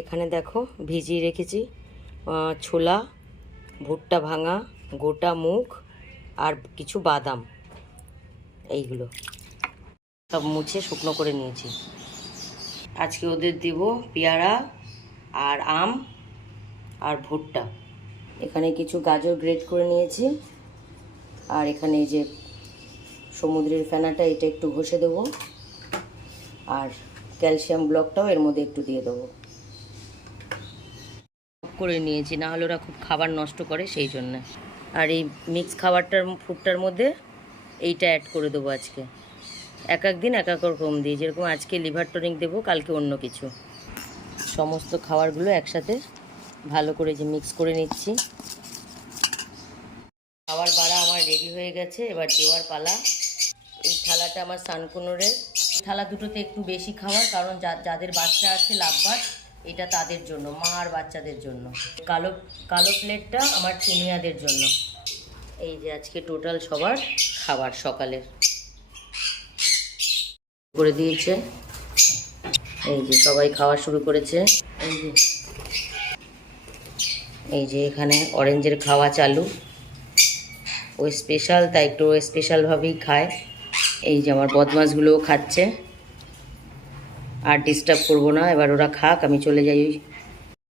এখানে দেখো ভিজিয়ে রেখেছি ছোলা, ভুট্টা ভাঙা, গোটা মুগ আর কিছু বাদাম। এইগুলো সব মুছে শুকনো করে নিয়েছি। আজকে ওদের দেব পেয়ারা আর আম আর ভুট্টা। এখানে কিছু গাজর গ্রেট করে নিয়েছি। আর এখানে এই যে সমুদ্রের ফেনাটা, এটা একটু ঘষে দেবো। আর ক্যালসিয়াম ব্লকটাও এর মধ্যে একটু দিয়ে দেবো। করে নিয়েছি, না হলে ওরা খুব খাবার নষ্ট করে, সেই জন্য। আর এই মিক্স ফুডটার মধ্যে এইটা অ্যাড করে দেবো আজকে। এক এক দিন এক এক রকম দিই, যেরকম আজকে লিভার টনিক দেবো, কালকে অন্য কিছু। সমস্ত খাবারগুলো একসাথে ভালো করে যে মিক্স করে নিচ্ছি। খাবার বাড়া আমার রেডি হয়ে গেছে, এবার দেওয়ার পালা। এই থালাটা আমার সানকুনোরের। থালা দুটোতে একটু বেশি খাওয়ার, কারণ যাদের বাচ্চা আছে লাভবাদ, এটা তাদের জন্য, মা আর বাচ্চাদের জন্য। কালো কালো প্লেটটা আমার চুনিয়াদের জন্য। এই যে আজকে টোটাল সবার খাবার সকালের করে দিয়েছে। এই যে সবাই খাওয়া শুরু করেছে। এই যে এখানে অরেঞ্জের খাওয়া চালু, ও স্পেশাল, তাই একটু স্পেশালভাবেই খায়। এই যে আমার বদমাশগুলোও খাচ্ছে। আর ডিস্টার্ব করবো না, এবার ওরা খাক, আমি চলে যাই